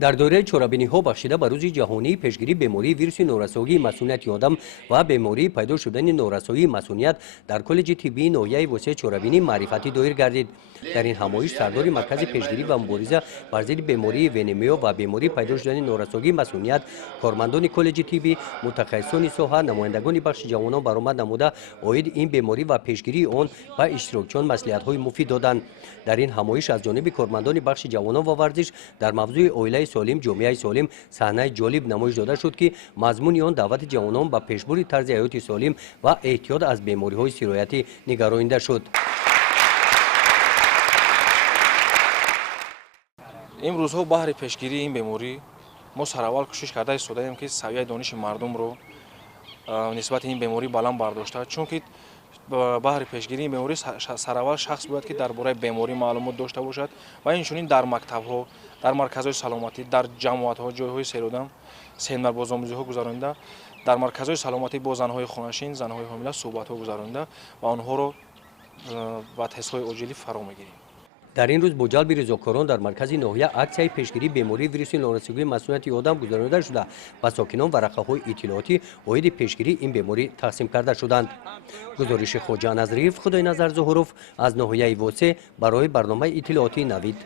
дар доираи чорабиниҳо бахшида ба рӯзи ҷаҳонии пешгирии бемории вируси норасоигии масъунияти одам ва бемории пайдо шудани норасоии масъуният дар коллеҷи тиббии ноҳияи восеи чорабинӣ маърифатӣ доир гардид. дар ин ҳамоиш сардори маркази пешгирӣ ва мубориза бар зидди бемории венемиё ва бемории пайдо шудани норасоигии масъуният, кормандони коллеҷи тиббӣ, мутахассисони соҳа, намояндагони бахши ҷавонон баромад намуда оиди ин беморӣ ва пешгирии он ба иштирокчиён маслиҳатҳои муфид доданд. дар ин ҳамоиш аз ҷониби кормандони бахши ҷавонон ва варзиш дар мавзӯи оилаи солим, ҷомеаи солим саҳнаи ҷолиб намоиш дода шуд, ки мазмуни он даъвати ҷавонон ба пешбури тарзи ҳаёти солим ва эҳтиёт аз бемориҳои сироятӣ нигаронида шуд. имрӯзҳо баҳри пешгирии ин беморӣ мо сараввал кӯшиш карда истодаем, ки савияи дониши мардумро нисбати ин беморӣ баланд бардошта, чунки баҳри пешгирии ин беморӣ сараввал шахс бояд, ки дар бораи беморӣ маълумот дошта бошад ва инчунин дар мактабҳо, дар марказҳои саломатӣ, дар ҷамоатҳо, ҷойҳои серодам, семинарбозомӯзиҳо гузаронида, дар марказҳои саломатӣ бо занҳои хонашин, занҳои ҳомила суҳбатҳо гузаронида ва онҳоро ба тестҳои оҷилӣ фаро мегирем. дар ин рӯз бо ҷалби ризокорон дар маркази ноҳия аксияи пешгирии бемории вируси норасоигии масъунияти одам гузаронида шуда ба сокинон варақаҳои иттилоотӣ оиди пешгирии ин беморӣ тақсим карда шуданд. гузориши хоҷа Назриев, Худойназар Зуҳуров аз ноҳияи Восе барои барномаи иттилоотии Навид.